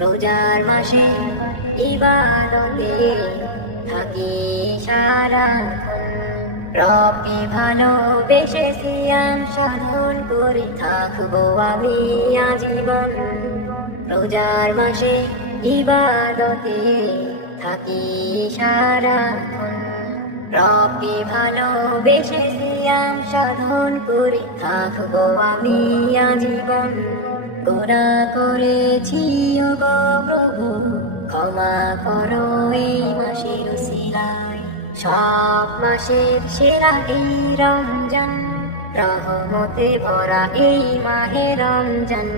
রোজার মাসে ইবাদতে থাকি সারা রবকে ভালোবেসে সিয়াম সাধন করে থাকব আমি আজীবন। রোজার মাসে ইবাদতে থাকি সারা রবকে ভালোবেসে সিয়াম সাধন করে, থাকব আমি আজীবন। গোনা করেছি গো প্রভু, ক্ষমা করো এই মাসের সিলাই সব মাসের সেরা এই রমজান, রহমতে ভরা এই মাহে রমজান।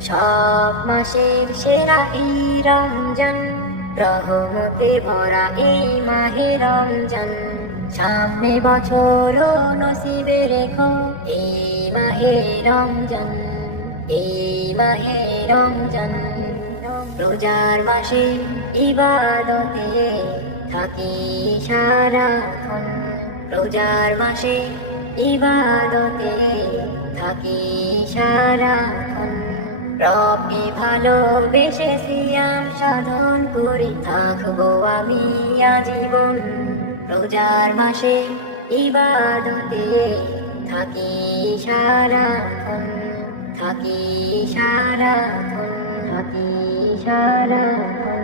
সব মাসের সেরা এই রমজান। রহমতে ভরা এই মাহে রমজান। সামনে বছর নসিবে রেখো এই মাহে রমজান, এই মাহে রমজান। রোজার মাসে ইবাদতে থাকি সারাক্ষণ। রোজার মাসে ইবাদতে থাকি সারাক্ষণ। রবকে ভালোবেসে সিয়াম সাধন করে থাকব আমি আজীবন। রোজার মাসে ইবাদতে থাকি সারাক্ষণ থাকি সারাক্ষণ থাকি সারাক্ষণ।